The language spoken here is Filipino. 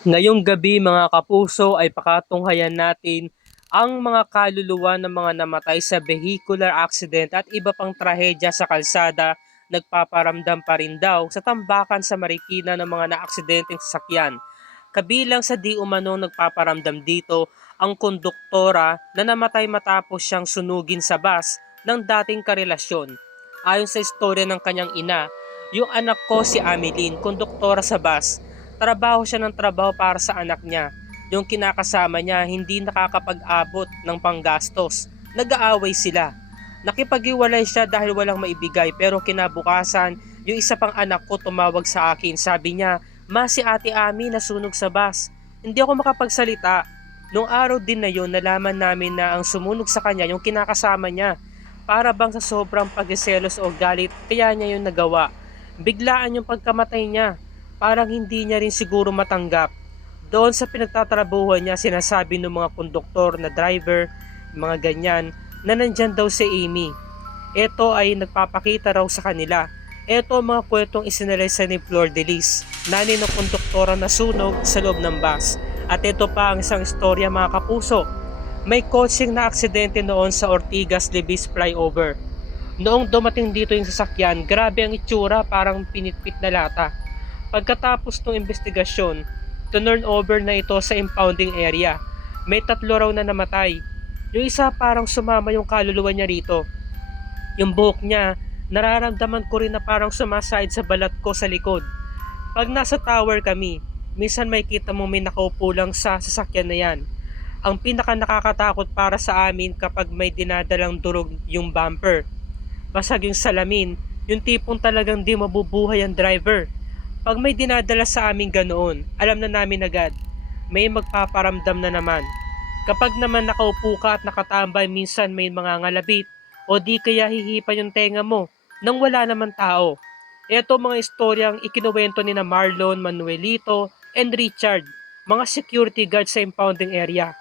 Ngayong gabi mga kapuso ay pakatunghayan natin ang mga kaluluwa ng mga namatay sa vehicular accident at iba pang trahedya sa kalsada. Nagpaparamdam pa rin daw sa tambakan sa Marikina ng mga naaksidenteng sasakyan. Kabilang sa di umanong nagpaparamdam dito ang konduktora na namatay matapos siyang sunugin sa bus ng dating karelasyon. Ayon sa istorya ng kanyang ina, yung anak ko si Ameline, konduktora sa bus. Trabaho siya ng trabaho para sa anak niya. Yung kinakasama niya hindi nakakapag-abot ng panggastos. Nag-aaway sila. Nakipag-iwalay siya dahil walang maibigay pero kinabukasan, yung isa pang anak ko tumawag sa akin. Sabi niya, "Ma, si Ate Ami nasunog sa bus." Hindi ako makapagsalita. Nung araw din na yun, nalaman namin na ang sumunog sa kanya yung kinakasama niya. Para bang sa sobrang pagseselos o galit, kaya niya yung nagawa. Biglaan yung pagkamatay niya. Parang hindi niya rin siguro matanggap. Doon sa pinagtatrabuhan niya, sinasabi ng mga konduktor na driver, mga ganyan, na nandyan daw si Amy. Ito ay nagpapakita raw sa kanila. Ito ang mga kwentong isinalesa ni Flor Delis, nanay ng konduktora na sunog sa loob ng bus. At ito pa ang isang istorya mga kapuso. May coaching na aksidente noon sa Ortigas Libis flyover. Noong dumating dito yung sasakyan, grabe ang itsura, parang pinitpit na lata. Pagkatapos ng investigasyon, turn over na ito sa impounding area. May 3 raw na namatay. Yung isa parang sumama yung kaluluwa niya rito. Yung buhok niya, nararamdaman ko rin na parang sumaside sa balat ko sa likod. Pag nasa tower kami, minsan may kita mo may nakaupo lang sa sasakyan na yan. Ang pinaka nakakatakot para sa amin kapag may dinadalang durog yung bumper. Basag yung salamin, yung tipong talagang di mabubuhay ang driver. Pag may dinadala sa amin ganoon, alam na namin agad, may magpaparamdam na naman. Kapag naman nakaupo ka at nakatambay, minsan may mga ngalabit o di kaya hihipan yung tenga mo nang wala naman tao. Ito mga istoryang ikinuwento ni na Marlon, Manuelito, and Richard, mga security guards sa impounding area.